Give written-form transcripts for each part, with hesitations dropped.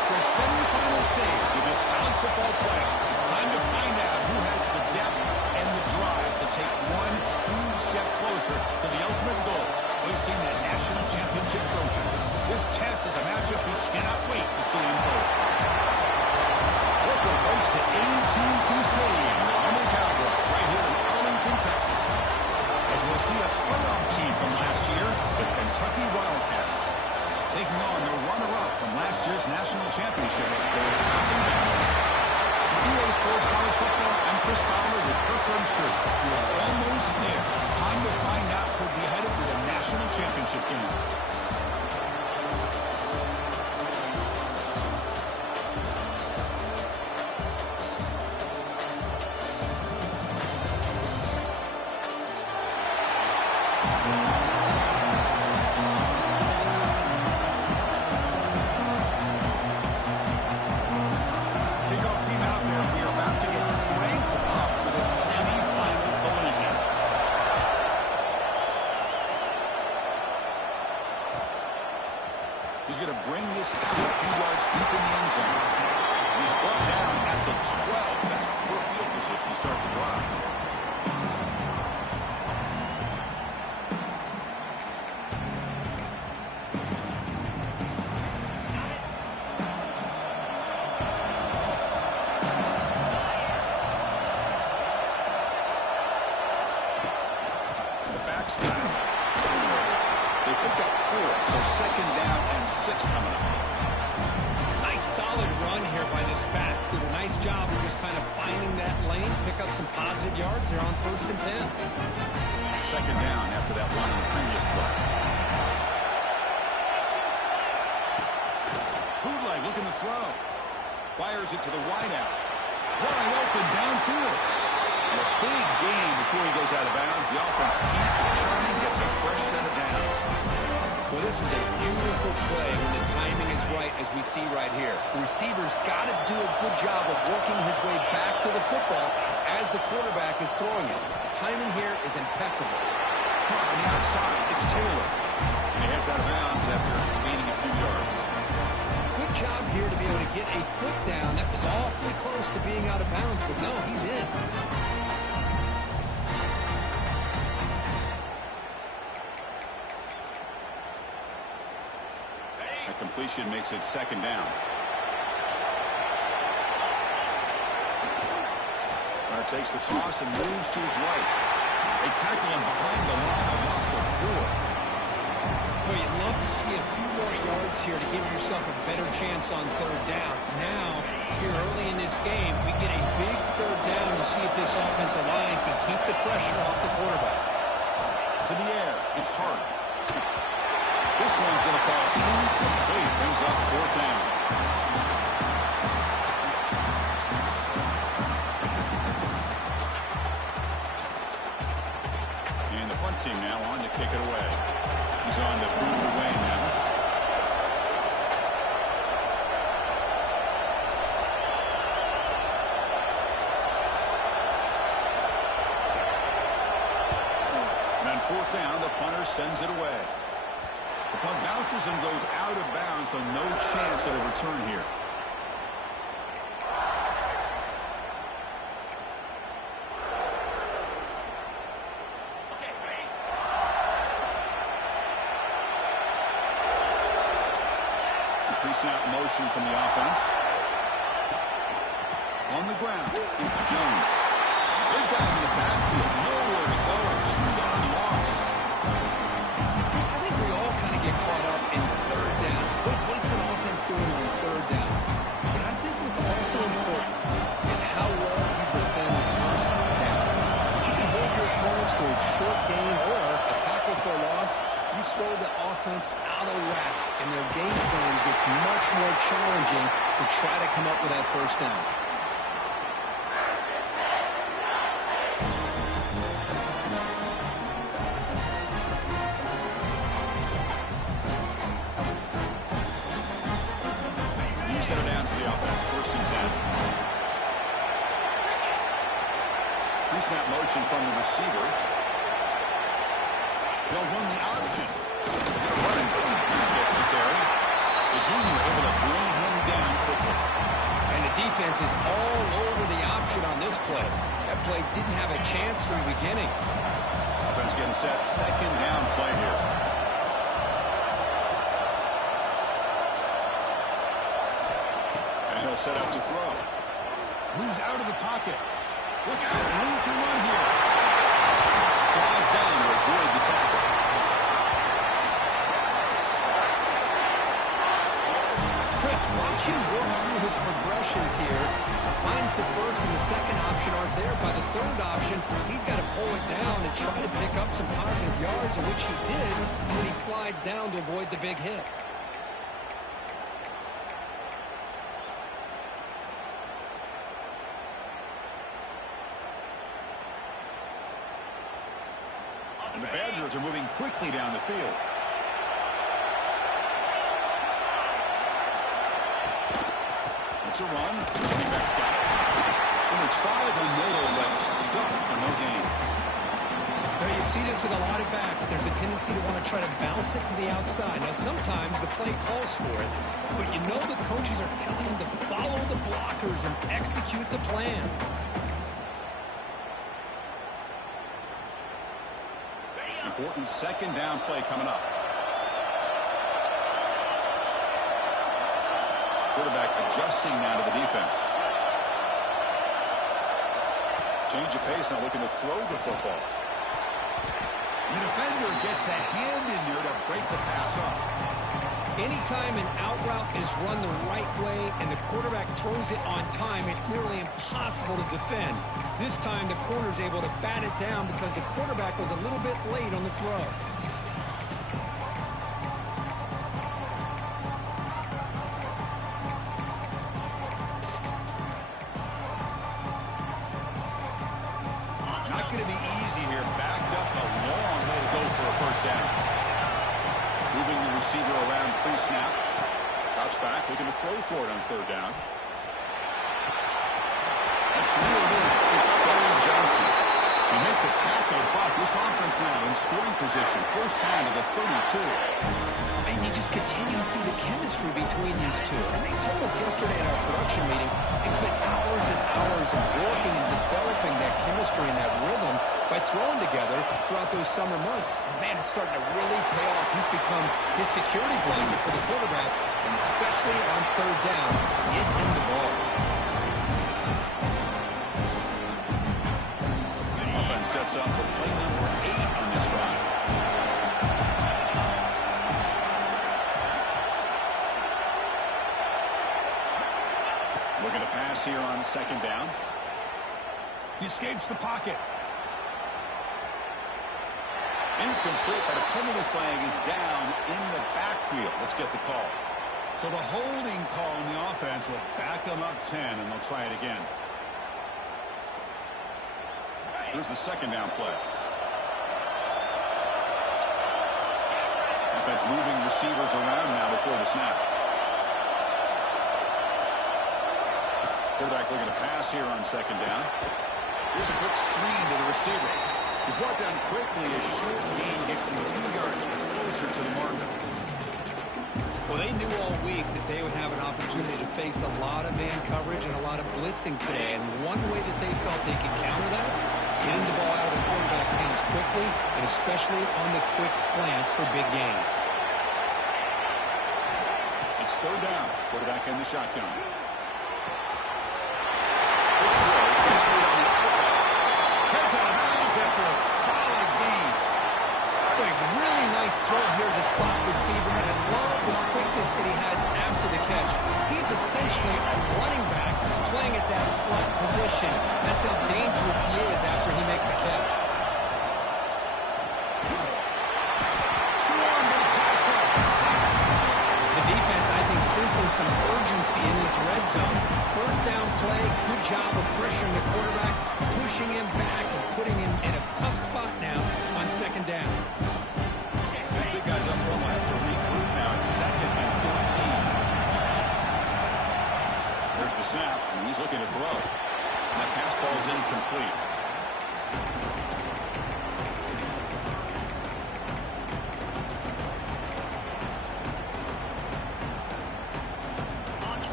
reached the semifinal stage of this college football playoff. It's time to find out who has the depth and the drive to take one huge step closer to the ultimate goal, hoisting that national championship trophy. This test is a matchup we cannot wait to see unfold. Welcome, folks, to AT&T Stadium, the home of the Cowboys, right here in Arlington, Texas. As we'll see a playoff team from last year, the Kentucky Wildcats, taking on their runner-up from last year's national championship, the Wisconsin Badgers. EA Sports College Football, I'm Chris Fowler with Kirk Herbstreit. We are almost there. Time to find out who'll be headed to the national championship game. He's going to bring this out a few yards deep in the end zone. He's brought down at the 12. That's poor field position to start the drive. The back's got it. They pick up 4, so second down and 6 coming up. Nice solid run here by this back. Did a nice job of just kind of finding that lane, pick up some positive yards. They're on 1st and 10. Second down after that run on the previous play. Bootleg looking to throw. Fires it to the wideout. Wide open downfield. And a big gain before he goes out of bounds. The offense keeps churning, gets a fresh set of downs. Well, this is a beautiful play when the timing is right, as we see right here. The receiver's got to do a good job of working his way back to the football as the quarterback is throwing it. Timing here is impeccable. On the outside, it's Taylor. And he heads out of bounds after gaining a few yards. Good job here to be able to get a foot down. That was awfully close to being out of bounds, but no, he's in. Completion makes it second down. Runner takes the toss and moves to his right. They tackle him behind the line, a loss of 4. Boy, you'd love to see a few more yards here to give yourself a better chance on 3rd down. Now, here early in this game, we get a big 3rd down to see if this offensive line can keep the pressure off the quarterback. To the air, it's Hart. This one's going to fall incomplete. Brings up 4th down. And the punt team now on to kick it away. He's on to boot it away now. And on 4th down, the punter sends it away. The punt bounces and goes out of bounds, so no chance at a return here. Pre-snap motion from the offense. On the ground, it's Jones. They've got him in the backfield. Nowhere to go. A 2-yard loss. I think we all kind of get caught up in 3rd down. What's an offense doing on 3rd down? But I think what's also important is how well you defend 1st down. If you can hold your opponents to a short gain or a tackle for a loss, you throw the offense out of whack, and their game plan gets much more challenging to try to come up with that 1st down. Set it down to the offense, 1st and 10. Pre-snap motion from the receiver. They'll run the option. They're running. Gets the carry. The junior able to bring him down quickly. And the defense is all over the option on this play. That play didn't have a chance from the beginning. Offense getting set. Second down play here. set up to throw. Moves out of the pocket. Look out, room to run here. Slides down to avoid the tackle. Chris, watch him work through his progressions here. Finds the first and the second option aren't there. By the third option, he's got to pull it down and try to pick up some positive yards, of which he did, and then he slides down to avoid the big hit. And the Badgers are moving quickly down the field. It's a run. Running back's got it. And they try the middle, but stuck for no gain. Now you see this with a lot of backs. There's a tendency to want to try to bounce it to the outside. Now sometimes the play calls for it, but you know the coaches are telling them to follow the blockers and execute the plan. Important second down play coming up. Quarterback adjusting now to the defense. Change of pace, now looking to throw the football. The defender gets a hand in there to break the pass up. Anytime an out route is run the right way and the quarterback throws it on time, it's nearly impossible to defend. This time the corner's able to bat it down because the quarterback was a little bit late on the throw. Not going to be easy here. Backed up a long way to go for a first down. Moving the receiver around pre-snap. Drops back, looking to throw for it on third down. That's real good. It's Byron Johnson. They make the tackle, but this offense now in scoring position. First time to the 32. And you just continue to see the chemistry between these two. And they told us yesterday in our production meeting, they spent hours and hours of working and developing that chemistry and that rhythm by throwing together throughout those summer months. And, man, it's starting to really pay off. He's become his security blanket for the quarterback, and especially on third down, get him the ball. Offense sets up for play number 8 on this drive. Looking to pass here on second down. He escapes the pocket. Incomplete, but a penalty flag is down in the backfield. Let's get the call. So the holding call in the offense will back them up 10, and they'll try it again. Here's the second down play. Offense moving receivers around now before the snap. Quarterback looking to pass here on second down. Here's a quick screen to the receiver. He's brought down quickly. A short gain gets them a few yards closer to the marker. Well, they knew all week that they would have an opportunity to face a lot of man coverage and a lot of blitzing today. And one way that they felt they could counter that, getting the ball out of the quarterback's hands quickly, and especially on the quick slants for big gains. It's third down. Quarterback in the shotgun. Heads out of bounds after a solid gain. Really nice throw here to the slot receiver, and I love the quickness that he has after the catch. He's essentially a running back playing at that slot position. That's how dangerous he is after he makes a catch. The defense, I think, sensing some urgency in this red zone. First down play, good job of pressuring the quarterback, pushing him back and putting him in a tough spot now on second down. These big guys up front will have to regroup now. It's second and 14. There's the snap, and he's looking to throw. And that pass falls incomplete.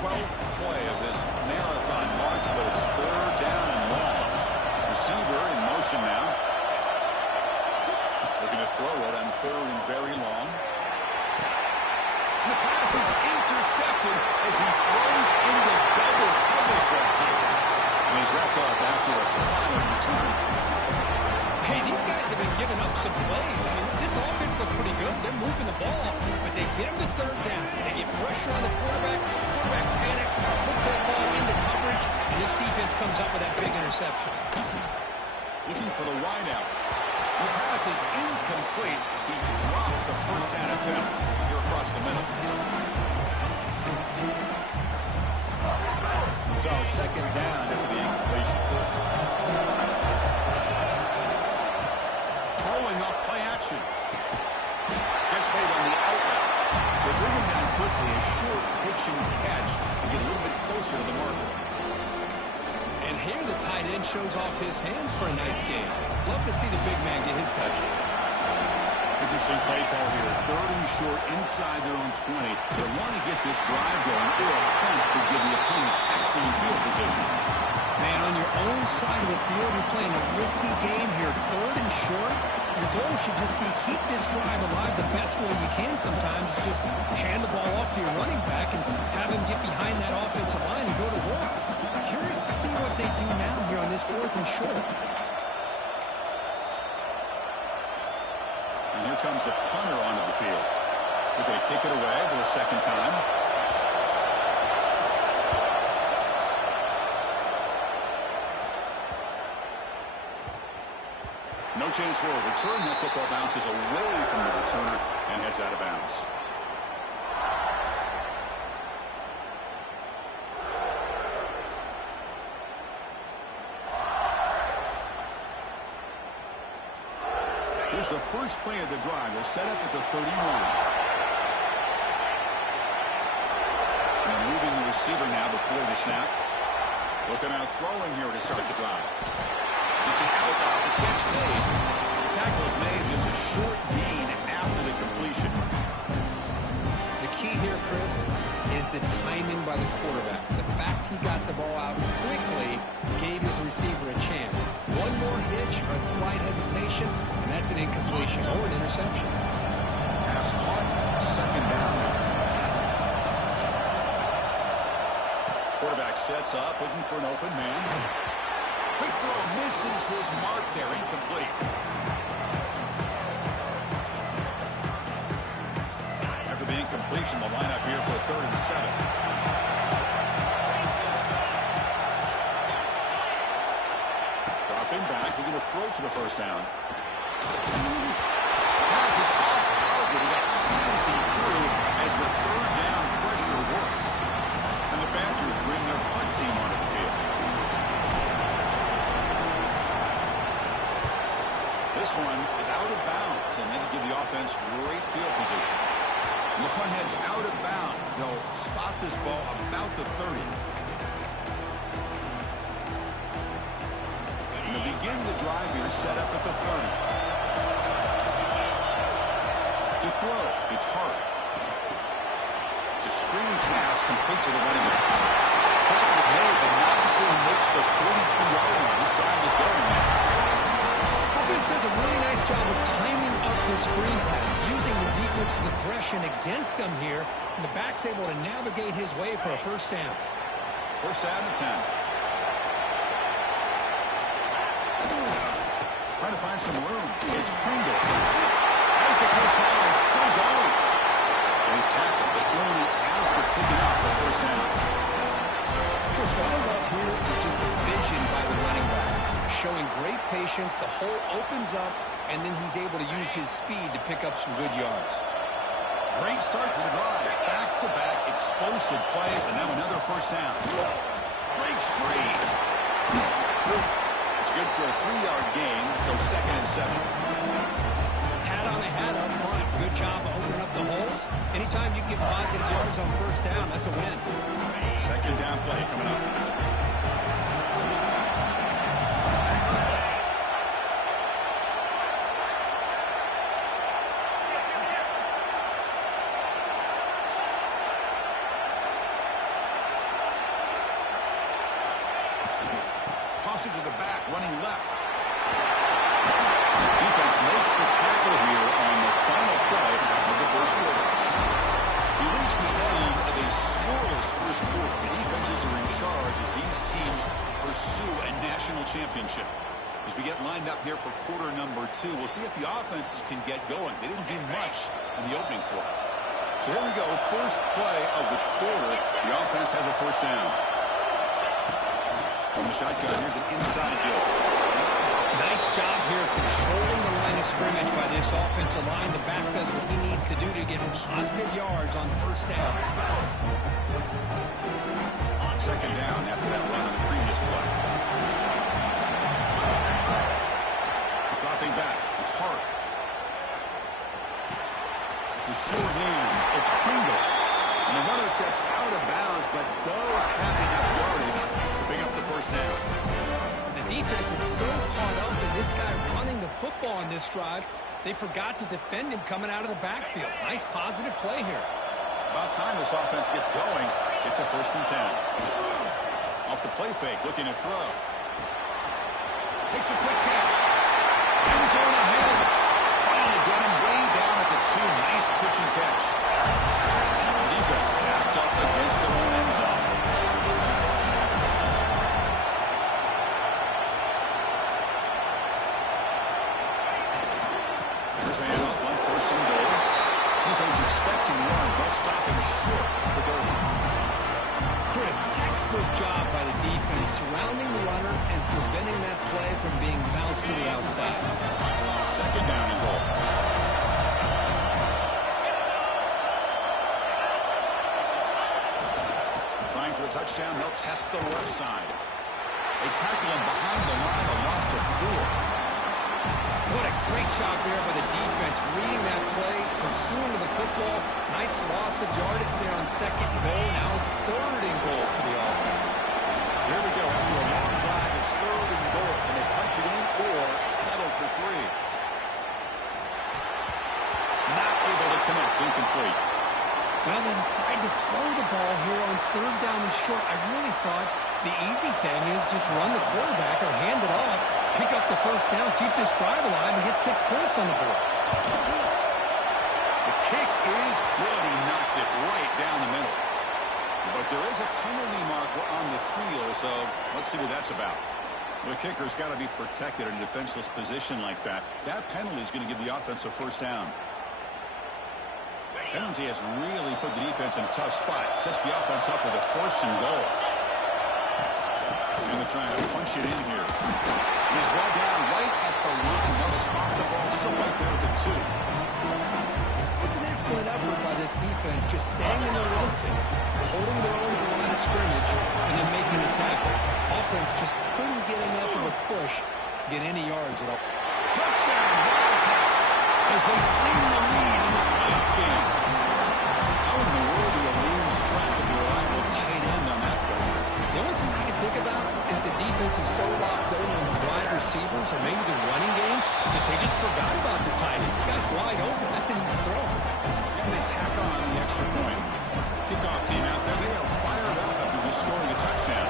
Play of this marathon march, but it's third down and long. Receiver in motion now. Looking to throw it on third and very long. And the pass is intercepted as he throws into double look pretty good. They're moving the ball, but they get him to third down. They get pressure on the quarterback. Quarterback panics, puts that ball into coverage, and this defense comes up with that big interception. Looking for the wideout. The pass is incomplete. He dropped the first down attempt here across the middle. So second down after the incompletion. Throwing up play action. Gets made on the outlet. They bring him down quickly. A short pitch and catch to get a little bit closer to the marker. And here the tight end shows off his hands for a nice game. Love to see the big man get his touches. Interesting play call here. Third and short inside their own 20. They want to get this drive going, or a punt could give the opponents excellent field position. Man, on your own side of the field, you're playing a risky game here. Third and short. Your goal should just be keep this drive alive the best way you can sometimes. Just hand the ball off to your running back and have him get behind that offensive line and go to work. Curious to see what they do now here on this fourth and short. And here comes the punter onto the field. They're going to kick it away for the second time. No chance for a return. That football bounces away from the returner and heads out of bounds. Here's the first play of the drive. They're set up at the 31. And moving the receiver now before the snap. Looking at throwing here to start the drive. It's an out. The catch made. The tackle is made. Just a short gain after the completion. The key here, Chris, is the timing by the quarterback. The fact he got the ball out quickly gave his receiver a chance. One more hitch or a slight hesitation, and that's an incompletion or an interception. Pass caught. Second down. Quarterback sets up, looking for an open man. Quick throw misses his mark there, incomplete. After the incompletion, the lineup here for 3rd and 7. Dropping back, we're going to throw for the first down. Pass is off target. He got easy through as the 3rd down pressure works. And the Badgers bring their punt team onto the field. This one is out of bounds, and they can give the offense great field position. And the punt heads out of bounds. They'll spot this ball about the 30. And to begin the drive here, set up at the 30. To throw, it's Hart. It's a screen pass complete to the running back. Tackle is made, but not before he makes the 43-yard line. This drive is going now. Offense does a really nice job of timing up the screen pass, using the defense's aggression against them here, and the back's able to navigate his way for a first down. First down and 10. Trying to find some room. It's Pringle. As the coastline is still going. And he's tackled, but only after picking up the first down. Chris, what I love here is just the vision by the running back. Showing great patience, the hole opens up, and then he's able to use his speed to pick up some good yards. Great start to the drive. Back-to-back explosive plays, and now another first down. Breaks free. It's good for a 3-yard gain, so 2nd and 7. Hat on a hat up front. Good job of opening up the holes. Anytime you get positive yards on first down, that's a win. Second down play coming up. It to the back, running left. Defense makes the tackle here on the final play of the first quarter. We reach the end of a scoreless first quarter. The defenses are in charge as these teams pursue a national championship. As we get lined up here for quarter number 2, we'll see if the offenses can get going. They didn't do much in the opening quarter. So here we go, first play of the quarter. The offense has a first down. From the shotgun, here's an inside give. Nice job here of controlling the line of scrimmage by this offensive line. The back does what he needs to do to get positive yards on first down. Second down after that run on the previous play. Dropping back, it's Hart. The short hands, it's Pringle. And the runner steps out of bounds, but does have enough yardage to pick up the first down. The defense is so caught up in this guy running the football on this drive, they forgot to defend him coming out of the backfield. Nice positive play here. About time this offense gets going. It's a 1st and 10. Off the play fake, looking to throw. Makes a quick catch. End zone ahead. Finally get him way down at the 2. Nice pitch and catch. The defense backed up against their own end zone. Here's handoff on 1st and goal. Defense expecting run, but stop him short of the goal line. Chris, textbook job by the defense surrounding the runner and preventing that play from being bounced to the outside. Second down and goal. Trying for the touchdown, they'll test the left side. They tackle him behind the line, a loss of 4. What a great job there by the defense, reading that play, pursuing to the football. Nice loss of yardage there on 2nd and goal. Now it's 3rd and goal for the offense. Here we go. After a long drive, it's 3rd and goal. Can they punch it in or settle for 3? Not able to connect. Incomplete. Well, they decide to throw the ball here on 3rd down and short. I really thought the easy thing is just run the quarterback or hand it off, pick up the first down, keep this drive alive, and get 6 points on the board. The kick is good. He knocked it right down the middle. But there is a penalty marker on the field, so let's see what that's about. The kicker's got to be protected in a defenseless position like that. That penalty is going to give the offense a first down. Penalty has really put the defense in a tough spot. Sets the offense up with a 1st and goal. And they're trying to punch it in here. He's brought down right at the line. They'll spot the ball still right there at the 2. It was an excellent effort by this defense, just staying in their run fix, holding their own at the line of scrimmage, and then making a tackle. Offense just couldn't get enough of a push to get any yards at all. Touchdown, Wildcats, as they claim the lead in this playoff game. How in the world do you lose track of your rival tight end on that play? The only thing I can think about is the defense is so locked in on the wide receivers or maybe the running game that they just forgot about the tight end. The guy's wide open. That's an easy throw. And they tack on the extra point. Kickoff team out there, they are fired up after just scoring a touchdown.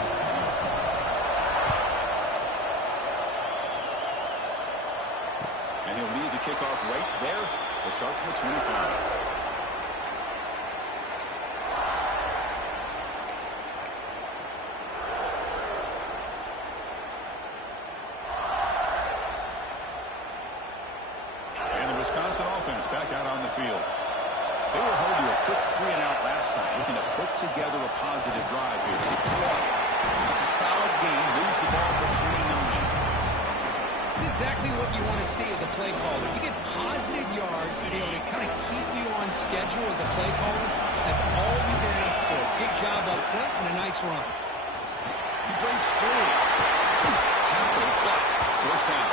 And he'll leave the kickoff right there. They'll start from the 25. Wisconsin offense back out on the field. They were held to a quick 3-and-out last time, looking to put together a positive drive here. It's a solid game, moves the ball to the 29. It's exactly what you want to see as a play caller. You get positive yards to be able to kind of keep you on schedule as a play caller. That's all you can ask for. Good job up front and a nice run. He breaks through. Tackle block. First down.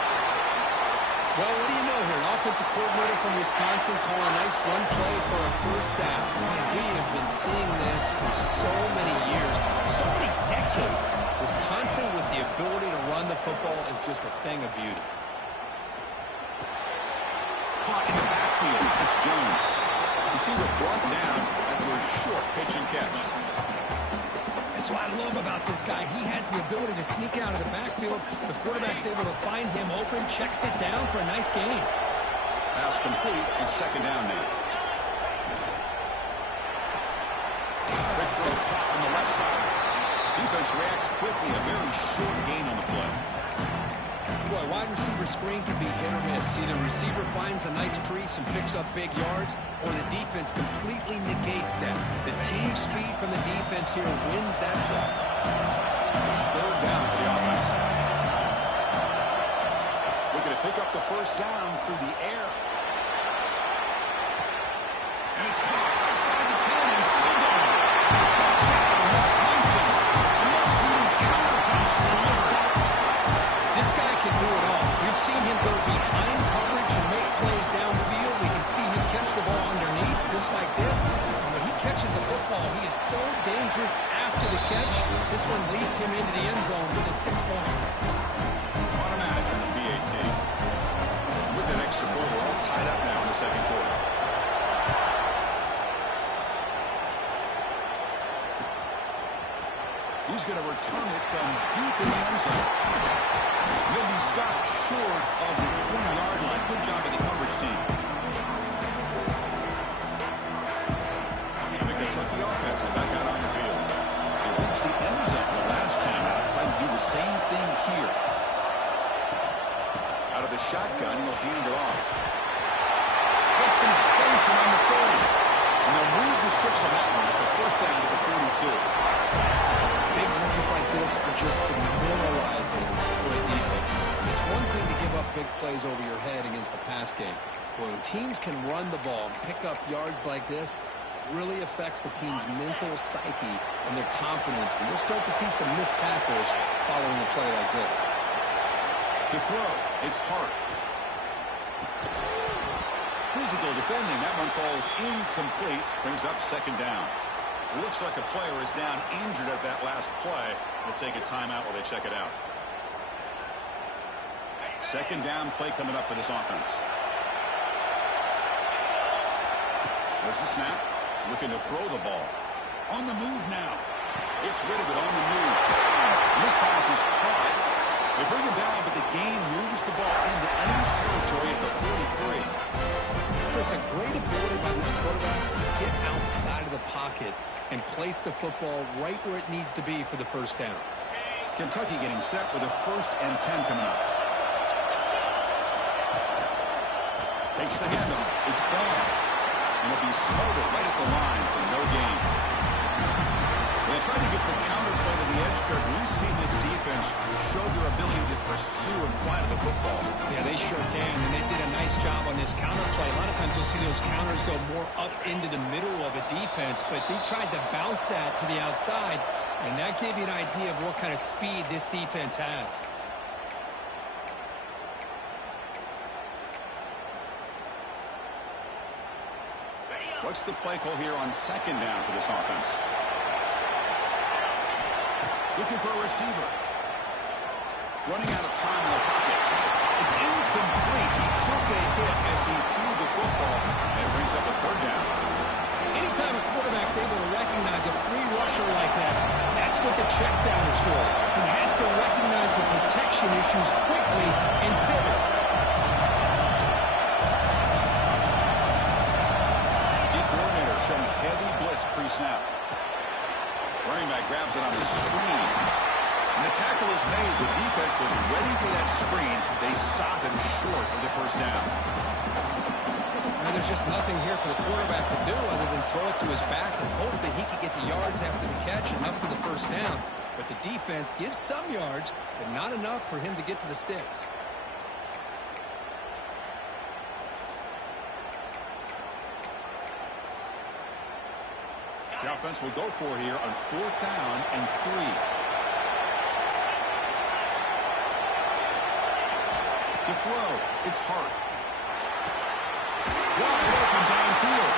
Well, what do you know here? An offensive coordinator from Wisconsin calling a nice run play for a first down. Man, we have been seeing this for so many years, so many decades. Wisconsin with the ability to run the football is just a thing of beauty. Caught in the backfield. It's Jones. Receiver brought down after a short pitch and catch. That's what I love about this guy. He has the ability to sneak out of the backfield. The quarterback's able to find him open, checks it down for a nice gain. Pass complete, and second down now. Quick throw caught on the left side. Defense reacts quickly, a very short gain on the play. Boy, wide receiver screen can be hit or miss. Either receiver finds a nice crease and picks up big yards, or the defense completely negates that. The team speed from the defense here wins that play. It's third down for the offense. Looking to pick up the first down through the air. And it's caught outside the 10 and still going. Touchdown, Wisconsin. A much-needed counter punch delivered. This guy can do it all. We've seen him go behind coverage and make plays downfield. We can see him catch the ball underneath, just like this. And when he catches a football, he is so dangerous after the catch. This one leads him into the end zone for the 6 points. Automatic on the PAT. With that extra goal, we're all tied up now in the second quarter. He's going to return it from deep in the end zone. He'll be stopped short of the 20-yard line. Good job of the coverage team. And the Kentucky offense is back out on the field. They reached the end zone the last time. They'll try to do the same thing here. Out of the shotgun, he'll hand it off. There's some space around the 30. And they'll move the 6 on that one. It's a first down to the 42. Big plays like this are just demoralizing for a defense. It's one thing to give up big plays over your head against the pass game. But when teams can run the ball and pick up yards like this, it really affects the team's mental psyche and their confidence. And you'll start to see some missed tackles following a play like this. To throw, it's Hart. Physical defending. That one falls incomplete. Brings up second down. Looks like a player is down injured at that last play. We'll take a timeout while they check it out. Second down play coming up for this offense. There's the snap. Looking to throw the ball. On the move now. Gets rid of it on the move. And this pass is caught. They bring him down, but the game moves the ball into enemy territory at the 43. Chris, a great ability by this quarterback to get outside of the pocket and place the football right where it needs to be for the first down. Kentucky getting set with a 1st and 10 coming up. Takes the handoff. It's Ball. And it'll be smothered right at the line for no gain. They tried to get the counter play to the edge curve. We've seen this defense show their ability to pursue and fly to the football. Yeah, they sure can, and they did a nice job on this counter play. A lot of times you'll see those counters go more up into the middle of a defense, but they tried to bounce that to the outside, and that gave you an idea of what kind of speed this defense has. What's the play call here on second down for this offense? Looking for a receiver. Running out of time in the pocket. It's incomplete. He took a hit as he threw the football, and it brings up a third down. Anytime a quarterback's able to recognize a free rusher like that, that's what the check down is for. He has to recognize the protection issues quickly and pivot. Deep coordinator showing heavy blitz pre-snap. Running back grabs it on the screen. And the tackle is made. The defense was ready for that screen. They stop him short of the first down. And there's just nothing here for the quarterback to do other than throw it to his back and hope that he can get the yards after the catch and up for the first down. But the defense gives some yards, but not enough for him to get to the sticks. The offense will go for here on 4th down and 3. To throw, it's Hart. Wide open downfield.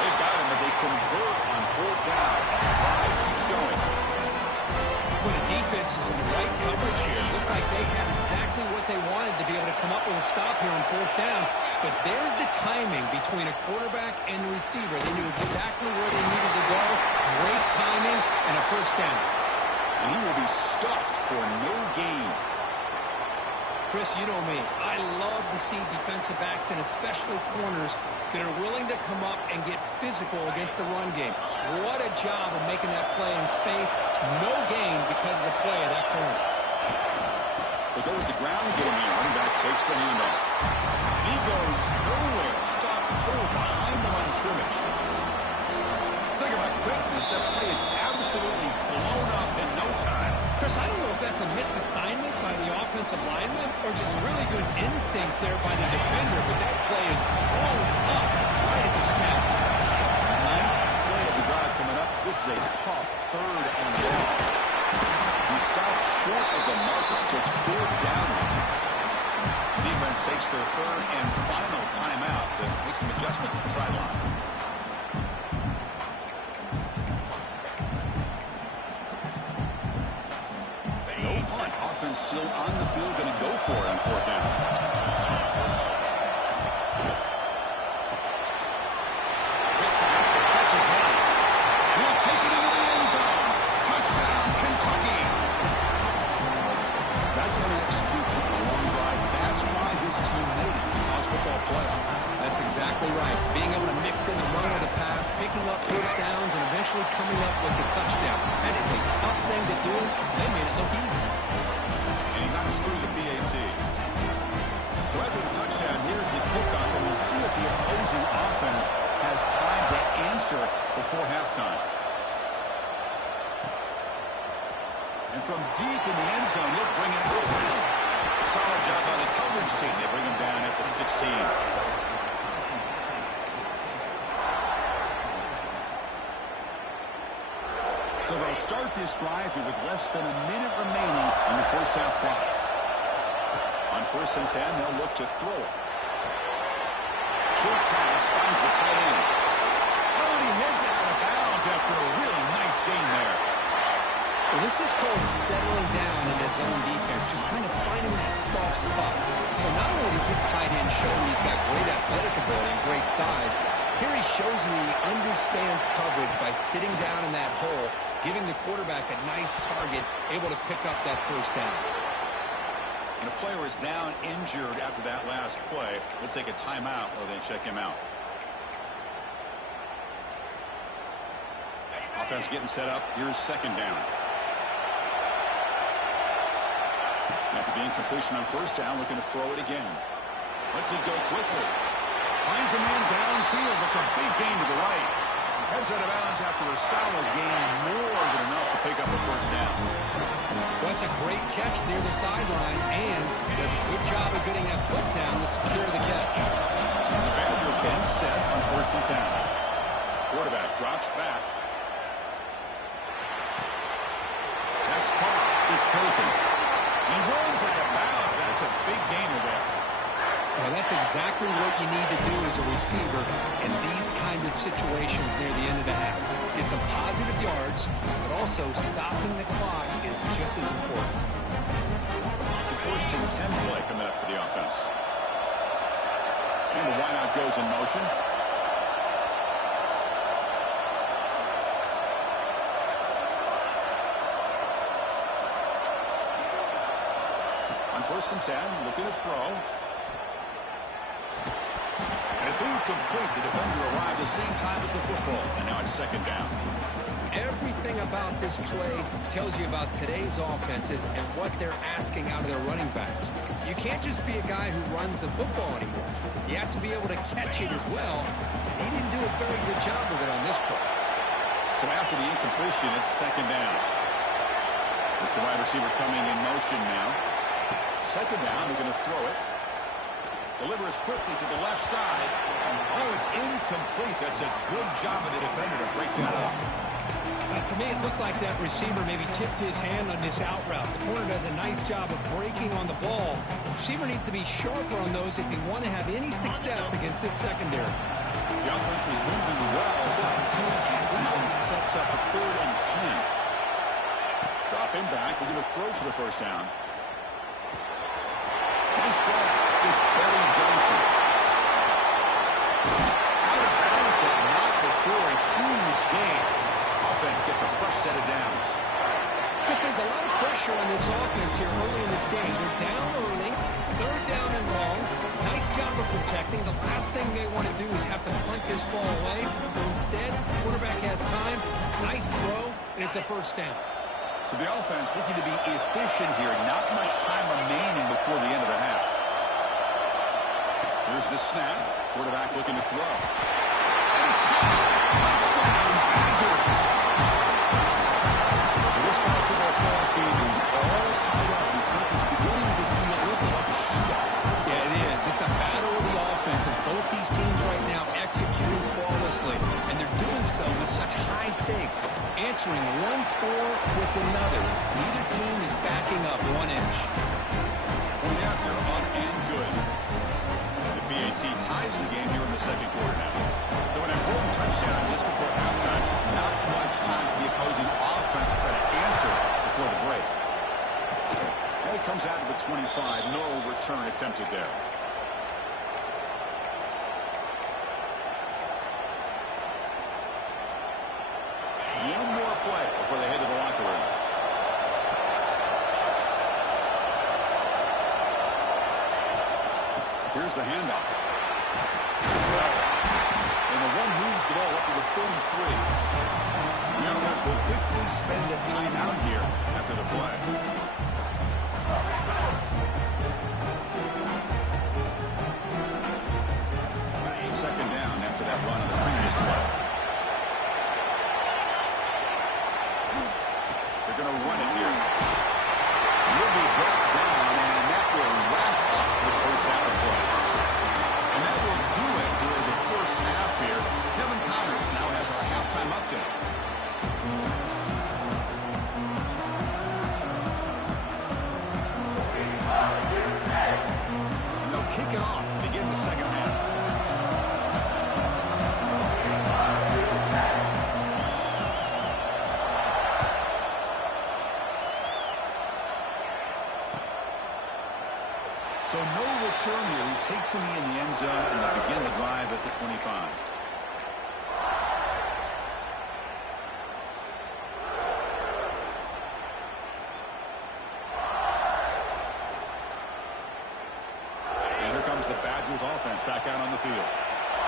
They've got him, but they convert on 4th down. Drive keeps going. Well, the defense is in the right coverage here. Looked like they had exactly what they wanted to be able to come up with a stop here on 4th down. But there's the timing between a quarterback and a receiver. They knew exactly where they needed to go. Great timing and a first down. And he will be stuffed for no gain. Chris, you know me. I love to see defensive backs and especially corners that are willing to come up and get physical against the run game. What a job of making that play in space. No gain because of the play of that corner. They go with the ground game. The running back takes the handoff. He goes nowhere. Stopped cold behind the line of scrimmage. Talk about quickness. That play is absolutely blown up in no time. Chris, I don't know if that's a misassignment by the offensive lineman or just really good instincts there by the defender, but that play is blown up right at the snap. Ninth play of the drive coming up. This is a tough 3rd and long. He stopped short of the marker, so it's 4th down. The defense takes their 3rd and final timeout to make some adjustments at the sideline. No punt. Offense still on the field, going to go for it on 4th down. Quick pass, the catch is made. He'll take it into the end zone. Touchdown, Kentucky. That kind of execution on a long drive, that's why his team made it in the college football playoff. That's exactly right. Being able to mix in the run or the pass, picking up first downs, and eventually coming up with the touchdown. That is a tough thing to do. They made it look easy. And he knocks through the PAT. So after the touchdown, here's the kickoff, and we'll see if the opposing offense has time to answer before halftime. And from deep in the end zone, he'll bring it over. Solid job by the coverage team. They bring him down at the 16. So they'll start this drive here with less than a minute remaining in the first half clock. On 1st and 10, they'll look to throw it. Short pass finds the tight end. Oh, and he heads out of bounds after a really nice gain there. Well, this is called settling down in his own defense, just kind of finding that soft spot. So not only does this tight end show he's got great athletic ability and great size, here he shows me he understands coverage by sitting down in that hole, giving the quarterback a nice target, able to pick up that first down. And a player is down injured after that last play. We'll take a timeout or then check him out. Offense getting set up. Here's 2nd down. After the incompletion on 1st down, looking to throw it again. Lets it go quickly. Finds a man downfield. That's a big gain to the right. Heads out of bounds after a solid gain, more than enough to pick up a 1st down. Well, that's a great catch near the sideline, and does a good job of getting that foot down to secure the catch. The Badgers getting set on 1st and 10. Quarterback drops back. That's caught. It's Colton. He runs out of bounds. That's a big gainer there. Well, that's exactly what you need to do as a receiver in these kind of situations near the end of the half. Get some positive yards, but also stopping the clock is just as important. The 1st and 10 play coming up for the offense. And the wideout goes in motion. On 1st and 10, looking to throw. And it's incomplete. The defender arrived at the same time as the football. And now it's 2nd down. Everything about this play tells you about today's offenses and what they're asking out of their running backs. You can't just be a guy who runs the football anymore. You have to be able to catch it as well. And he didn't do a very good job with it on this play. So after the incompletion, it's 2nd down. It's the wide receiver coming in motion now. 2nd down, we're going to throw it. Delivers quickly to the left side. Oh, it's incomplete. That's a good job of the defender to break that up. To me, it looked like that receiver maybe tipped his hand on this out route. The corner does a nice job of breaking on the ball. The receiver needs to be sharper on those if you want to have any success against this secondary. The offense was moving well, but 2 incompletions sets up a 3rd and 10. Drop him back. We're going to throw for the 1st down. Nice grab. It's Barry Johnson. Out of bounds, but not before a huge gain. Offense gets a fresh set of downs. Because there's a lot of pressure on this offense here early in this game. They're down early, 3rd down and long. Nice job of protecting. The last thing they want to do is have to punt this ball away. So instead, quarterback has time. Nice throw, and it's a 1st down. So the offense looking to be efficient here. Not much time remaining before the end of the half. Here's the snap. Quarterback looking to throw. And it's caught. Touchdown, Badgers. This college football playoff game is all tied up, and Kirk is beginning to feel a little bit like a shootout. Yeah, it is. It's a battle of the offenses. Both these teams right now executing flawlessly, and they're doing so with such high stakes, answering one score with another. Neither team is backing up 1 inch. Going after up and good. The PAT ties the game here in the second quarter now. So an important touchdown just before halftime. Not much time for the opposing offense to try to answer before the break. And it comes out of the 25. No return attempted there. One more play before they head to the locker room. Here's the handoff. And the one moves the ball up to the 33. The offense will quickly spend a timeout here after the play. Second down after that run of the previous play. They're going to run it here. He'll be brought down, and that will wrap up the first half of play. And that will do it for the first half here. Kevin Connors now has our halftime update. And they'll kick it off to begin the second half. So no return here. He takes him in the end zone, and they begin the drive at the 25. And here comes the Badgers offense back out on the field.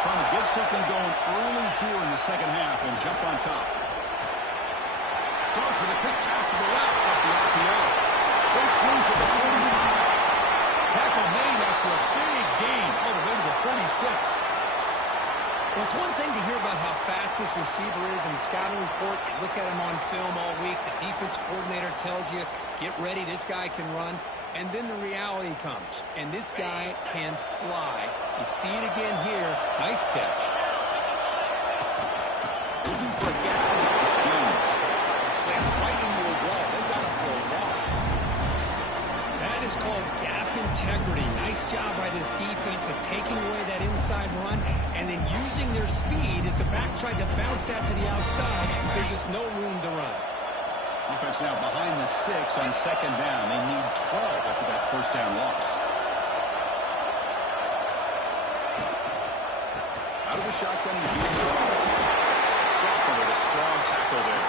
Trying to get something going early here in the second half and jump on top. Starts with a quick pass to the left off the RPO. Breaks loose at the 45. Tackle made after a big gain all the way to the 36. Well, it's one thing to hear about how fast this receiver is in the scouting report. You look at him on film all week. The defense coordinator tells you, get ready, this guy can run. And then the reality comes, and this guy can fly. You see it again here. Nice catch. Looking for a gap. It's Jones. Slants right into a wall. They got him for a loss. That is called gap integrity. Nice job by this defense of taking away that inside run and then using their speed as the back tried to bounce that to the outside. There's just no room to run. Offense now behind the 6 on second down. They need 12 after that first down loss. Out of the shotgun, he heaves it off. Sacco with a strong tackle there.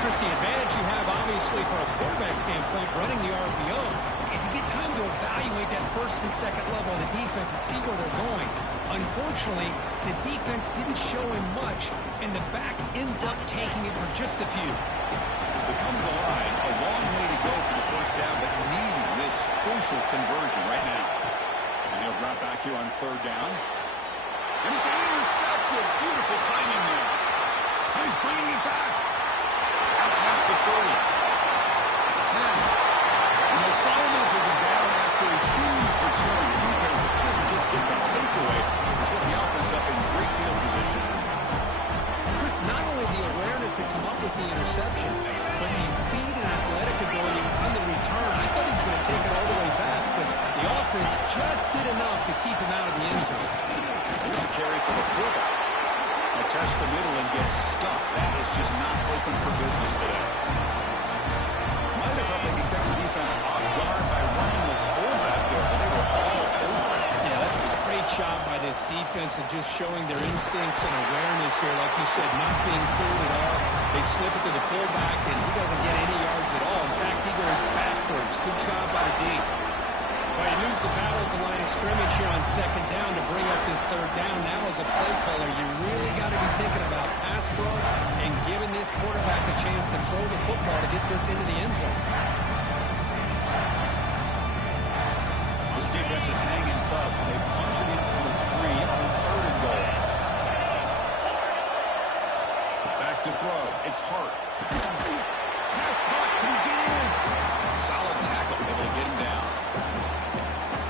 Chris, the advantage you have, obviously, from a quarterback standpoint, running the RPO, is you get time to evaluate that first and second level of the defense and see where they're going. Unfortunately, the defense didn't show him much, and the back ends up taking it for just a few. They come to the line, a long way to go for the first down, but needing this crucial conversion right now. And he'll drop back here on third down. And it's intercepted. Beautiful timing there. And he's bringing it back. Out past the 30. The 10. And they'll finally bring it down after a huge return. The defense doesn't just get the takeaway. They set the offense up in great field position. Chris, not only the awareness to come up with the interception, but the speed and athletic ability on the return. I thought he was going to take it all the way back, but the offense just did enough to keep him out of the end zone. Here's a carry for the fullback. They test the middle and get stuck. That is just not open for business today. Might have thought they could catch the defense off guard by running the fullback there, but they were all over it. Yeah, that's a great job by this defense of just showing their instincts and awareness here. Like you said, not being fooled at all. They slip it to the fullback, and he doesn't get any yards at all. In fact, he goes backwards. Good job by the D. Well, he moves the battle to line of scrimmage here on second down to bring up this third down. Now as a play caller, you really got to be thinking about pass pro and giving this this quarterback a chance to throw the football to get this into the end zone. This defense is hanging tough. They punch it in from the 3 on 3rd and goal. Back to throw. It's Hart. Pass Hart. Can he get in? Solid tackle. Able to get him down.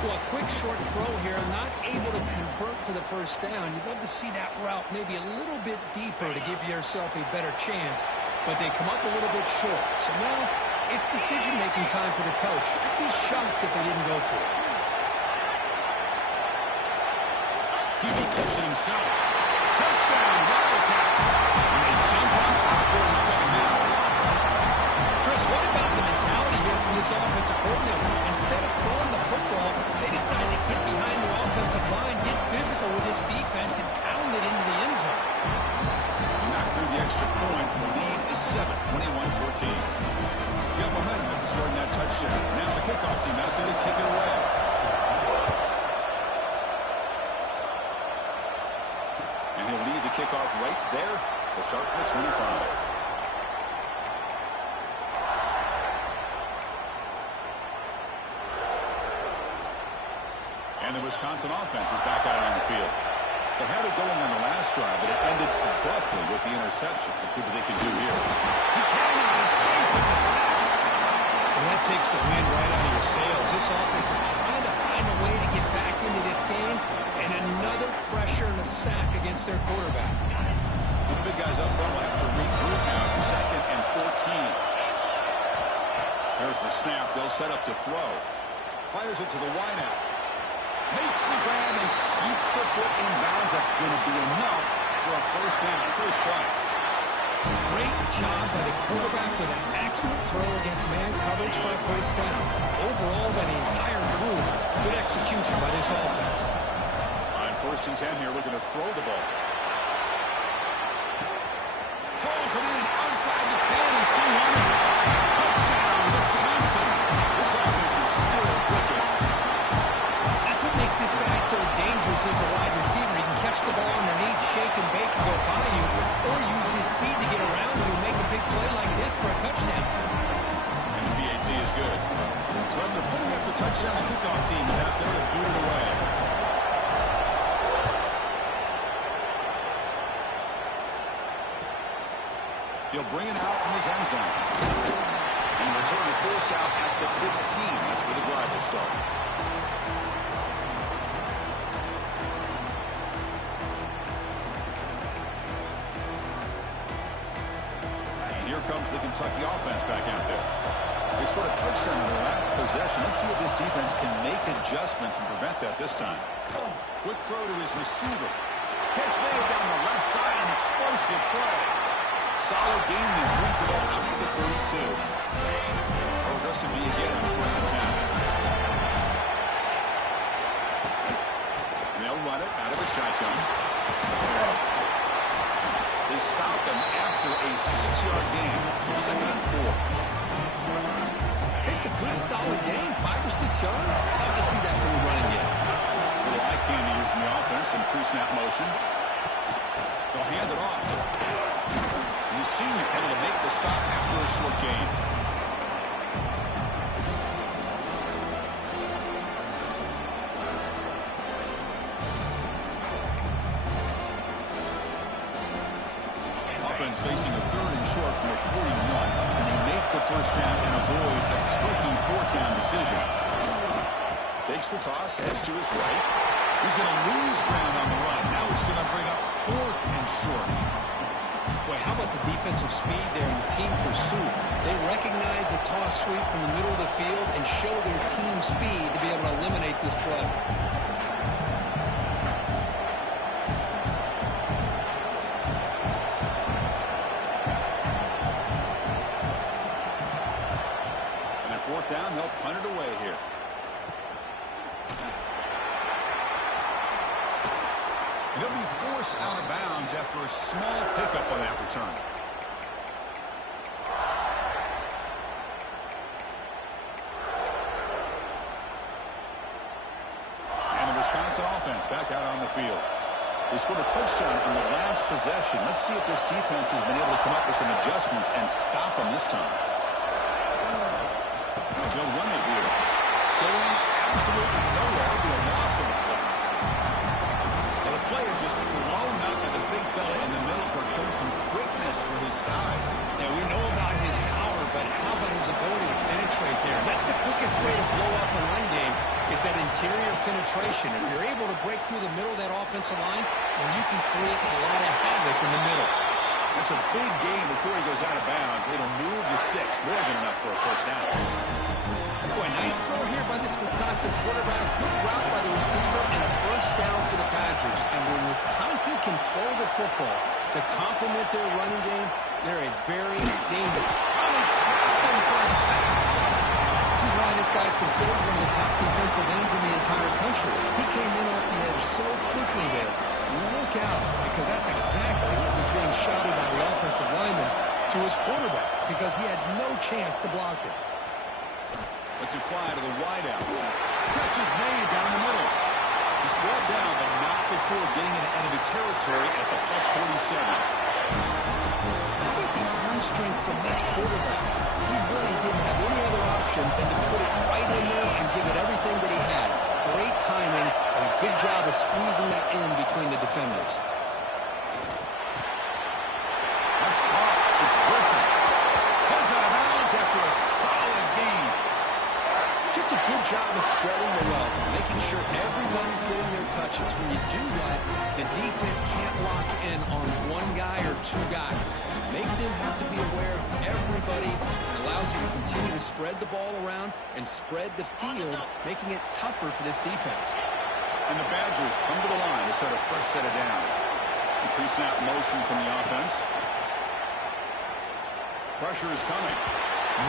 Well, a quick short throw here. Not able to convert for the first down. You'd love to see that route maybe a little bit deeper to give yourself a better chance. But they come up a little bit short. So now it's decision-making time for the coach. I'd be shocked if they didn't go for it. He keeps it himself. Touchdown, Wildcats. And they jump on top here in the second half. Chris, what about the mentality here from this offensive coordinator? Instead of throwing the football, they decide to get behind the offensive line, get physical with this defense, and pound it into the end zone. Knock through the extra point. The lead is 7, 21-14. Got momentum after scoring that touchdown. Now the kickoff team out there to kick it away. And he'll lead the kickoff right there to start from the 25. And the Wisconsin offense is back out on the field. They had it going on the last drive, but it ended abruptly with the interception. Let's see what they can do here. He cannot escape. It's a sack. Well, that takes the wind right out of your sails. This offense is trying to find a way to get back into this game, and another pressure and a sack against their quarterback. This big guy's up well after regroup now. It's 2nd and 14. There's the snap. They'll set up to throw. Fires it to the wideout. Makes the grab and keeps the foot in bounds. That's going to be enough for a first down. Great play. Great job by the quarterback with an accurate throw against man coverage for a first down. Overall, by the entire group, good execution by this offense. On 1st and 10 here, looking to throw the ball. Pulls it in outside the 10 and see one. Touchdown, Wisconsin. This offense is still clicking. What makes this guy so dangerous as a wide receiver? He can catch the ball underneath, shake and bake and go by you, or use his speed to get around you and make a big play like this for a touchdown. And the PAT is good. So after putting up the touchdown, the kickoff team is out there to boot it away. He'll bring it out from his end zone. And return the first out at the 15. That's where the drive will start. Comes the Kentucky offense back out there. They scored a touchdown in their last possession. Let's see if this defense can make adjustments and prevent that this time. Quick throw to his receiver. Catch made down the left side. An explosive play. Solid gain there. Brings the ball out to the 32. Progressive be again on 1st and 10. They'll run it out of the shotgun. They stop him after a 6-yard gain. So 2nd and 4. It's a good, solid game. 5 or 6 yards. Love to see that from the running game. A little eye candy here from the offense in pre-snap motion. They'll hand it off. And the senior able to make the stop after a short gain. Facing a 3rd and short from the 41, and they make the first down and avoid a tricky 4th down decision. Takes the toss, heads to his right. He's going to lose ground on the run. Now he's going to bring up 4th and short. Boy, how about the defensive speed there and the team pursuit? They recognize the toss sweep from the middle of the field and show their team speed to be able to eliminate this play. Down, they'll punt it away here. And he'll be forced out of bounds after a small pickup on that return. And the Wisconsin offense back out on the field. They scored a touchdown on the last possession. Let's see if this defense has been able to come up with some adjustments and stop them this time. They'll run it here. Going absolutely nowhere. It'll be a loss of the play. Well, the play is just blown up at the big fella in the middle for showing some quickness for his size. Yeah, we know about his power, but how about his ability to penetrate there? That's the quickest way to blow up a run game, is that interior penetration. If you're able to break through the middle of that offensive line, then you can create a lot of havoc in the middle. That's a big gain before he goes out of bounds. It'll move the sticks more than enough for a first down. Boy, nice throw here by this Wisconsin quarterback. Good route by the receiver and a first down for the Badgers. And when Wisconsin can throw the football to complement their running game, they're a very dangerous. This is why this guy's considered one of the top defensive ends in the entire country. He came in off the edge so quickly there. Look out, because that's exactly what was being shouted by the offensive lineman to his quarterback, because he had no chance to block it. Let's it fly to the wideout. Catch is made down the middle. He's brought down, but not before getting into enemy territory at the +47. How about the arm strength from this quarterback? He really didn't have any other option than to put it right in there and give it everything that he had. Great timing and a good job of squeezing that in between the defenders. That's caught. It's Griffin. Comes out of bounds after a solid gain. Just a good job of spreading the wealth, making sure everybody's getting their touches. When you do that, the defense can't lock in on one guy or two guys. Make them have to be aware of everybody. It allows you to continue to spread the ball around and spread the field, making it tougher for this defense. And the Badgers come to the line to set a fresh set of downs. The pre-snap motion from the offense. Pressure is coming.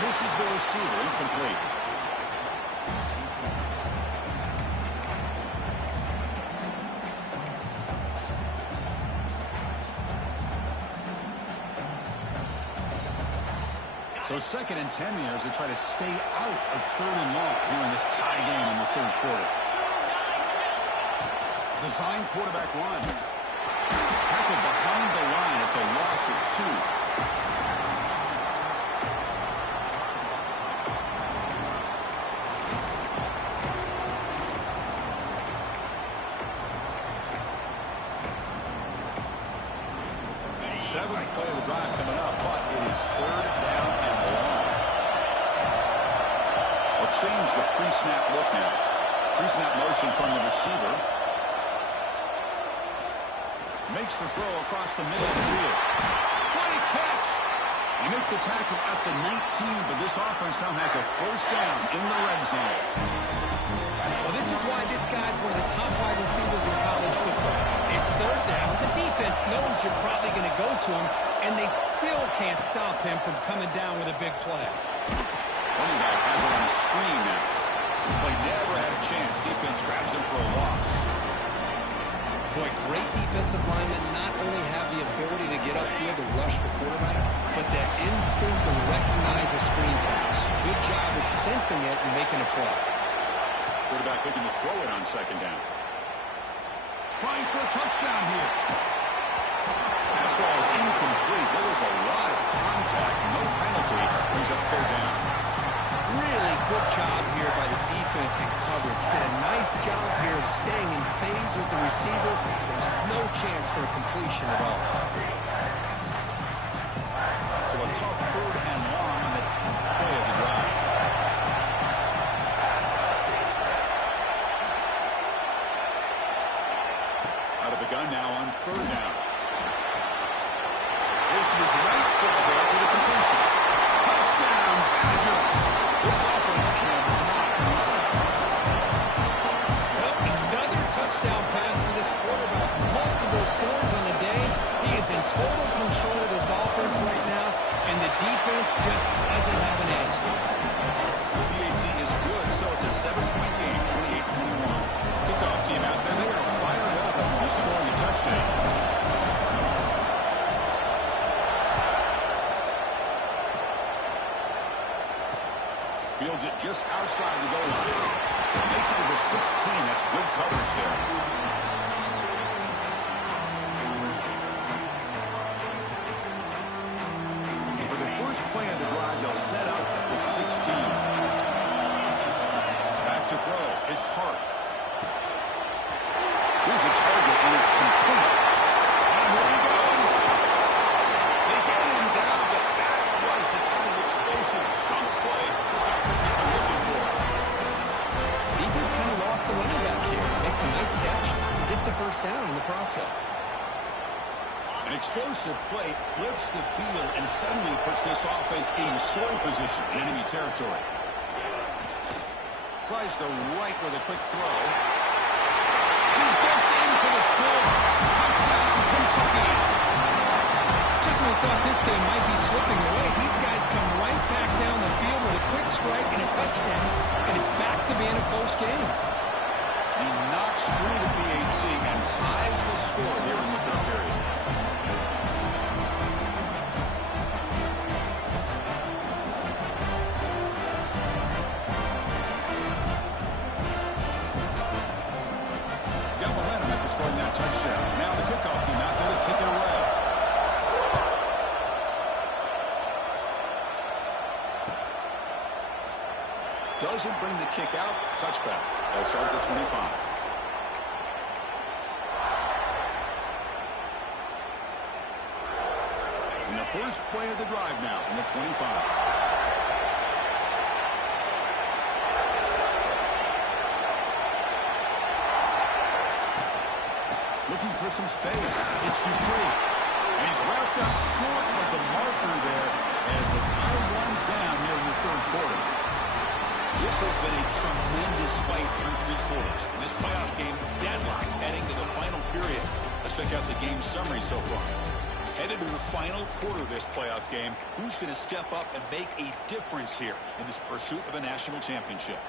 Misses the receiver, incomplete. So 2nd and 10 here as they try to stay out of 3rd and long here in this tie game in the 3rd quarter. Design quarterback run. Tackled behind the line. It's a loss of 2. Seventh play of the drive coming up, but it is 3rd down and long. They'll change the pre-snap look now. Pre-snap motion from the receiver. Makes the throw across the middle of the field. Great catch! They make the tackle at the 19, but this offense now has a first down in the red zone. Well, this is why this guy's one of the top wide receivers in college football. It's 3rd down. The defense knows you're probably going to go to him, and they still can't stop him from coming down with a big play. Running back has it on the screen now. The play never had a chance. Defense grabs him for a loss. Boy, great defensive linemen not only have the ability to get upfield to rush the quarterback, but that instinct to recognize a screen pass. Good job of sensing it and making a play. Quarterback looking to throw it on 2nd down. Trying for a touchdown here. Pass ball is incomplete. There was a lot of contact. No penalty. Brings up 3rd down. Really good job here by the defense in coverage. Did a nice job here of staying in phase with the receiver. There's no chance for a completion at all. So a tough 3rd and long on the 10th play of the drive. Out of the gun now on 3rd down. Goes to his right side there for the completion. Touchdown, Badgers. This offense cannot be stopped. Well, another touchdown pass for this quarterback. Multiple scores on the day. He is in total control of this offense right now, and the defense just doesn't have an answer. PAT is good, so it's a 7-point game, 28-21. Kickoff team out there, they are fired up and scoring a touchdown. Fields it just outside the goal line. Makes it to the 16. That's good coverage there. first play of the drive, they'll set up at the 16. Back to throw. It's Hart. Here's a target, and it's complete. And here he goes. They get him down, but that was the kind of explosive chunk play this offense has been looking for. Defense kind of lost a running back here. Makes a nice catch. Gets the first down in the process. An explosive play flips the field and suddenly puts this offense into scoring position in enemy territory. Tries the right with a quick throw. He gets in for the score. Touchdown, Kentucky. Just when we thought this game might be slipping away, these guys come right back down the field with a quick strike and a touchdown, and it's back to being a close game. He knocks through the PAT and ties the score here in the third period. Got momentum after scoring that touchdown. Now the kickoff team out there to kick it away. Doesn't bring the kick out. Touchback. They'll start at the 25. And the first play of the drive now from the 25. Looking for some space. It's Dupree. And he's wrapped up short of the marker there as the time runs down here in the third quarter. This has been a tremendous fight through three quarters. In this playoff game, deadlocked heading to the final period. Let's check out the game summary so far. Headed to the final quarter of this playoff game, who's going to step up and make a difference here in this pursuit of a national championship?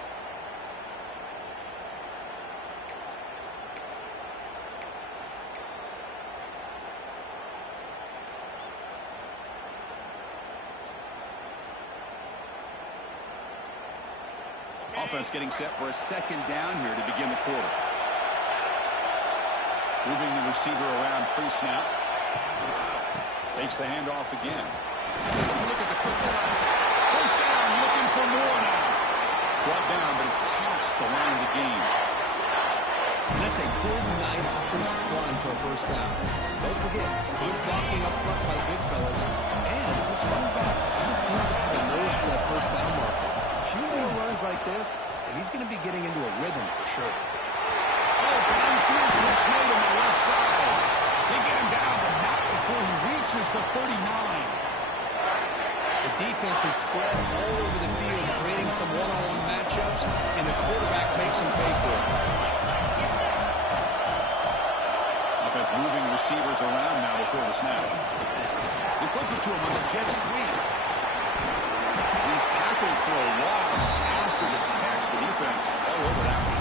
Offense getting set for a second down here to begin the quarter. Moving the receiver around pre-snap. Takes the handoff again. Look at the quick run. First down, looking for more now. Brought down, but it's past the line of the game. And that's a good, nice, crisp run for a first down. Don't forget, good blocking up front by the big fellas. And this running back just seems to have a nose for that first down marker. A few more runs like this, and he's going to be getting into a rhythm for sure. Oh, downfield pitch made on the left side. They get him down, but not before he reaches the 39. The defense is spread all over the field, creating some one-on-one matchups, and the quarterback makes him pay for it. Offense moving receivers around now before the snap. They flip it to him on the jet sweep. He's tackled for a loss after the catch. The defense all over that one.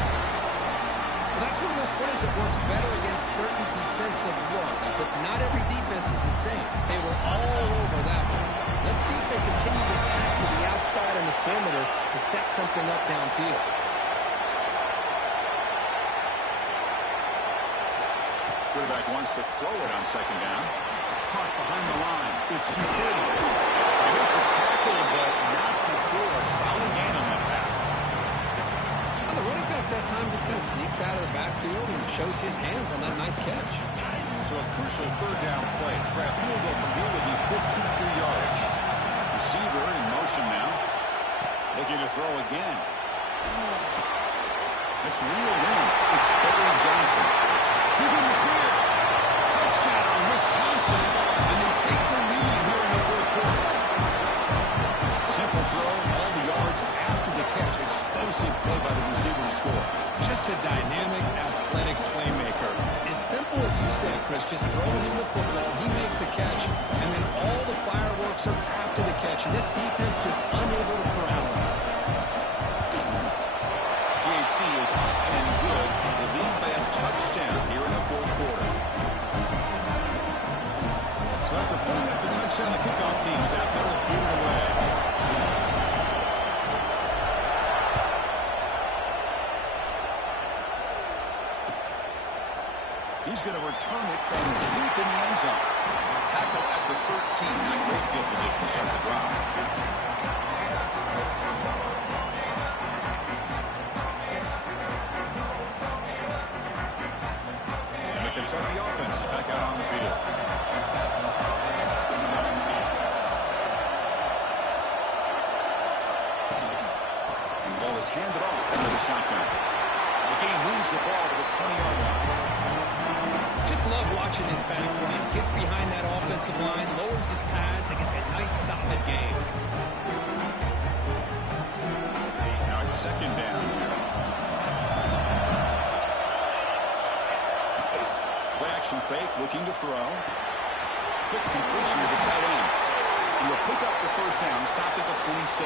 Well, that's one of those plays that works better against certain defensive looks, but not every defense is the same. They were all over that one. Let's see if they continue to tackle the outside and the perimeter to set something up downfield. Quarterback wants to throw it on second down. Caught behind the line. It's Dupree. They make the tackle, but not before a solid gain on that pass. Well, the running back that time just kind of sneaks out of the backfield and shows his hands on that nice catch. So a crucial third down play. Try a field goal from here will be 53 yards. Receiver in motion now. Looking to throw again. It's real wind. It's Barry Johnson. He's in the clear. Touchdown, Wisconsin. And they take the lead here in the fourth quarter. Simple throw, all the yards after the catch. Explosive play by the receiver to score. Just a dynamic, athletic playmaker. As simple as you said, Chris, just throw him the football, he makes the catch, and then all the fireworks are after the catch. And this defense just unable to corral him. PAT is up and good. They lead by a touchdown here in the fourth quarter. So after putting up the touchdown, the kickoff team is out there to boot it away. He's going to return it from deep in the end zone. Tackle at the 13. Not great field position to start the drive. is handed off into the shotgun. The game moves the ball to the 20-yard line. Just love watching this back line. Gets behind that offensive line, lowers his pads, and gets a nice solid game. Now it's second down here. Play action fake, looking to throw. Quick completion to the tight end. And he'll pick up the first down, stop at the 27.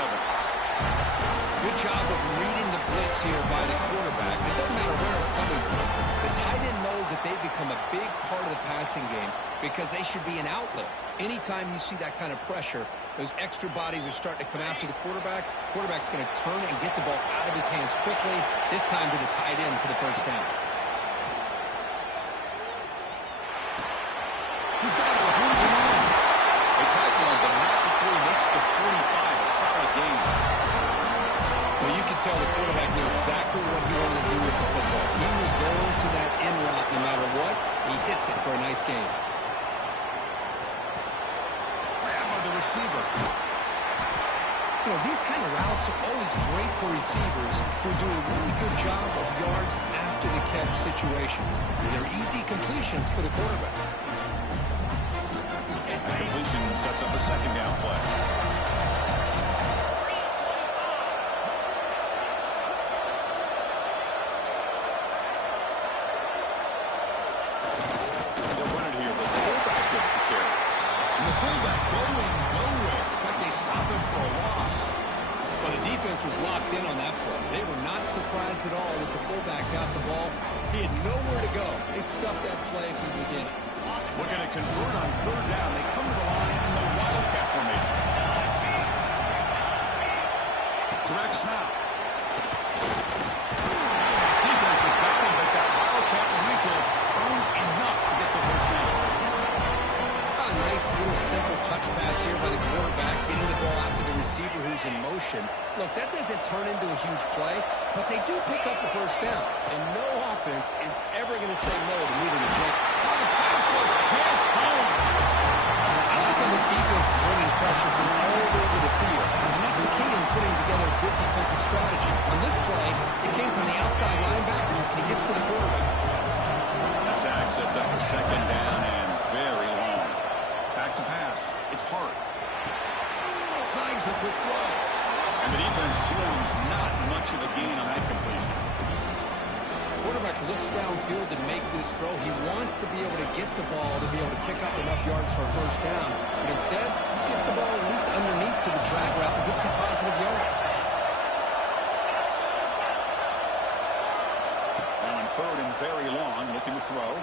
Good job of reading the blitz here by the quarterback. It doesn't matter where it's coming from. The tight end knows that they've become a big part of the passing game because they should be an outlet. Anytime you see that kind of pressure, those extra bodies are starting to come after the quarterback. Quarterback's going to turn and get the ball out of his hands quickly, this time to the tight end for the first down. He's got it. Who's on? They tackle him, but not before he makes the 45. A solid game. Well, you can tell the quarterback knew exactly what he wanted to do with the football. He was going to that end route no matter what. He hits it for a nice game. Grab by the receiver. You know, these kind of routes are always great for receivers who do a really good job of yards after the catch situations. They're easy completions for the quarterback. A completion sets up a second down play. They'll run it here. The fullback gets the carry. And the fullback going nowhere. But they stop him for a loss. Well, the defense was locked in on that play. They were not surprised at all that the fullback got the ball. He had nowhere to go. They stuffed that play from the beginning. Looking to convert on third down. They come to the line in the Wildcat formation. Direct snap. Defense has got him, but that Wildcat wrinkle earns enough to get the first down. A nice little simple touch pass here by the quarterback, getting the ball out to the receiver who's in motion. Look, that doesn't turn into a huge play, but they do pick up a first down. And no offense is ever going to say no to moving the chain. I like how this defense is bringing pressure from all over the field. And that's the key in putting together a good defensive strategy. On this play, it came from the outside linebacker, and he gets to the quarterback. The sack sets up a second down and very long. Back to pass. It's Hart. Snides the quick throw. And the defense swarms not much of a gain on that completion. Quarterback looks downfield to make this throw. He wants to be able to get the ball to be able to pick up enough yards for a first down. But instead, he gets the ball at least underneath to the drag route and gets some positive yards. Now on third and very long, looking to throw.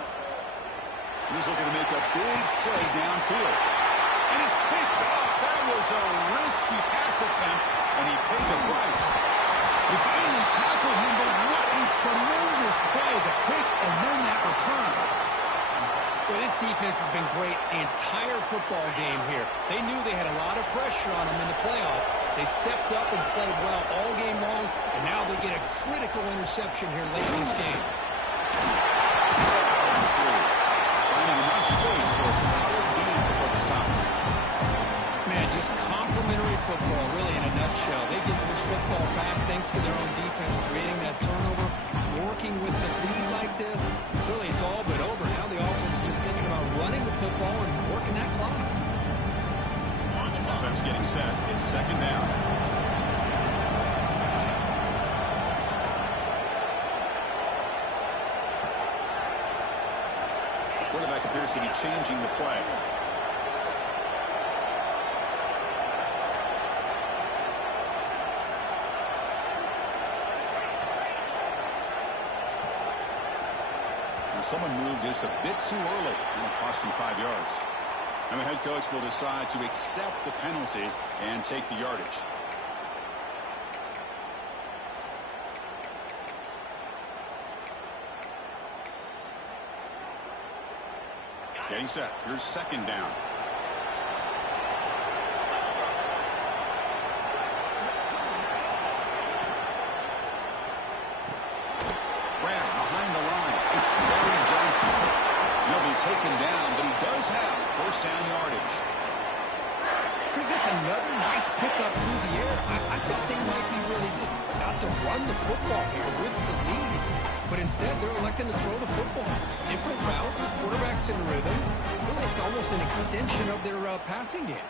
He's looking to make a big play downfield. And it's picked off. That was a risky pass attempt, and he paid the price. He finally tackled him, but what a tremendous play, the pick and then that return. Well, this defense has been great the entire football game here. They knew they had a lot of pressure on them in the playoff. They stepped up and played well all game long, and now they get a critical interception here late in this game. Finding enough space for a solid game before the stop. Man, just complimentary football, really, in a nutshell. They get this football back thanks to their own defense, creating that turnover, working with the lead like this. Really, it's all but over. Now the offense is just thinking about running the football and working that clock. Offense getting set. It's second down. Quarterback appears to be changing the play. Someone moved this a bit too early, and it cost him 5 yards. And the head coach will decide to accept the penalty and take the yardage. Getting set. Here's second down. He'll be taken down, but he does have first down yardage. Chris, that's another nice pickup through the air. I thought they might be really just about to run the football here with the lead. But instead, they're electing to throw the football. Different routes, quarterbacks in rhythm. Really, it's almost an extension of their passing game.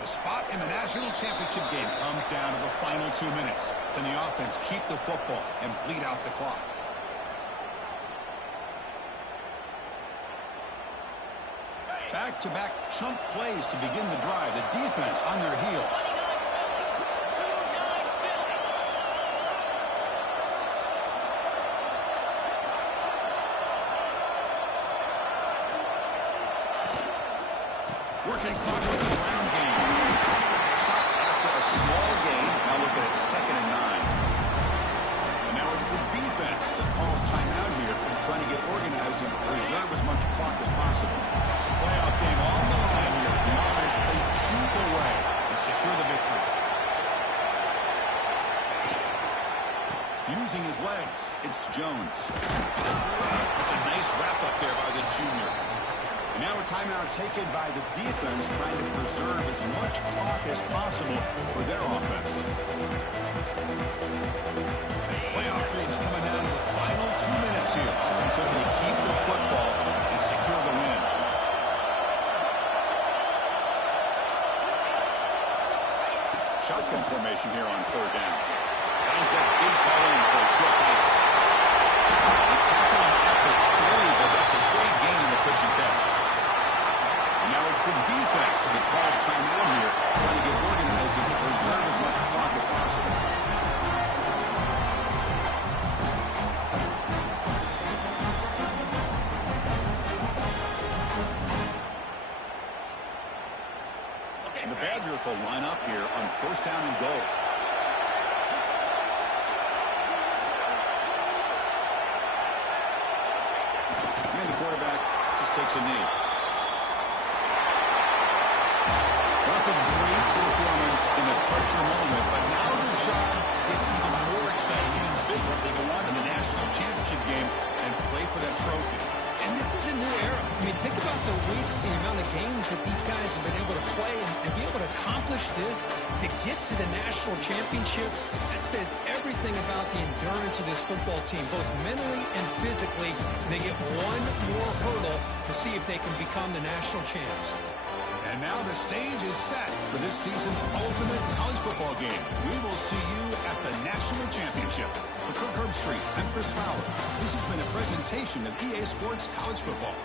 The spot in the national championship game comes down to the final 2 minutes. Can the offense keep the football and bleed out the clock? Back-to-back chunk plays to begin the drive. The defense on their heels. Working clock with the ground game. Stop after a small gain. Now look at it, 2nd and 9. And now it's the defense that calls timeout here, trying to get organized and preserve as much clock as possible. Playoff game on the line here. The offense play keep away and secure the victory. Using his legs, it's Jones. It's a nice wrap-up there by the junior. And now a timeout taken by the defense, trying to preserve as much clock as possible for their offense. Playoff dreams coming down to the final 2 minutes here. Offense able to keep the football and secure the win. Shotgun formation here on 3rd down. Finds that big tail in for a short pass. Tackle him at the 30, but that's a great gain in the pitch and catch. And now it's the defense that calls timeout here, trying to get organized and preserve as much clock as possible. And the Badgers will line up here on 1st down and goal. And the quarterback just takes a knee. That's a great performance in the pressure moment, but now the job gets even more exciting, even bigger as they go on to the national championship game and play for that trophy. And this is a new era. I mean, think about the weeks, the amount of games that these guys have been able to play and be able to accomplish this, to get to the national championship. That says everything about the endurance of this football team, both mentally and physically. They get one more hurdle to see if they can become the national champs. And now the stage is set for this season's ultimate college football game. We will see you at the national championship. For Kirk Herbstreit, I'm Chris Fowler. This has been a presentation of EA Sports College Football.